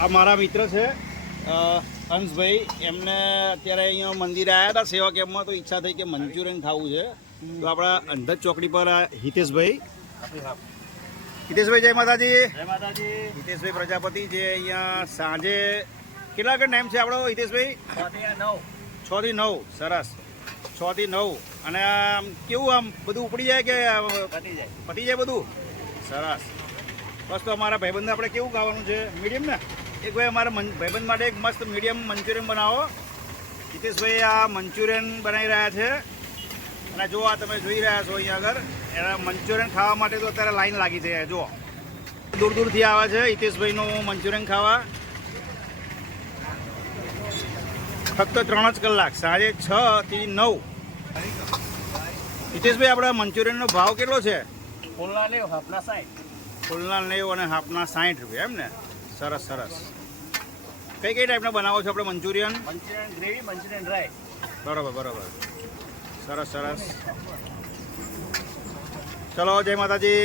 આ મારા મિત્ર છે અંશભાઈ. એમને અત્યારે અહીંયા મંદિરે આવ્યા હતા સેવા કેમ્પમાં, તો ઈચ્છા થઈ કે મંચુરિયન ખાવું છે. તો આપણા અંધજ ચોકડી પર હિતેશભાઈ. હિતેશભાઈ, જય માતાજી. જય માતાજી. હિતેશભાઈ પ્રજાપતિ જે અહીંયા સાંજે કેટલા વાગે ટાઈમ છે આપણો હિતેશભાઈ? 6 થી 9. સરસ, 6 થી 9. અને આમ કેવું આમ બધું ઉપડી જાય કે પતી જાય બધું? સરસ. બસ તો અમારા ભાઈબંધને આપણે કેવું ખાવાનું છે? મીડિયમ ને? એક ભાઈ અમારા ભાઈબંધ માટે એક મસ્ત મીડિયમ મંચુરિયન બનાવો. હિતેશભાઈ આ મંચુરિયન બનાવી રહ્યા છે. અને જો આ તમે જોઈ રહ્યા છો અહીંયા આગળ, એના મંચુરિયન ખાવા માટે તો અત્યારે લાઈન લાગી છે. જુઓ, દૂર દૂરથી આવે છે હિતેશભાઈનું મંચુરિયન ખાવા. ફક્ત 3 જ કલાક, સાંજે 6 થી 9. હિતેશભાઈ, આપણા મંચુરિયનનો ભાવ કેટલો છે? ફૂલના લેવ હાફના 60. ફૂલના 90 અને હાફના 60 રૂપિયા, એમ ને? સરસ સરસ. કઈ કઈ ટાઈપના બનાવો છો આપણે Manchurian? Manchurian gravy, Manchurian dry. બરોબર બરોબર. સરસ સરસ. ચલો, જય માતાજી.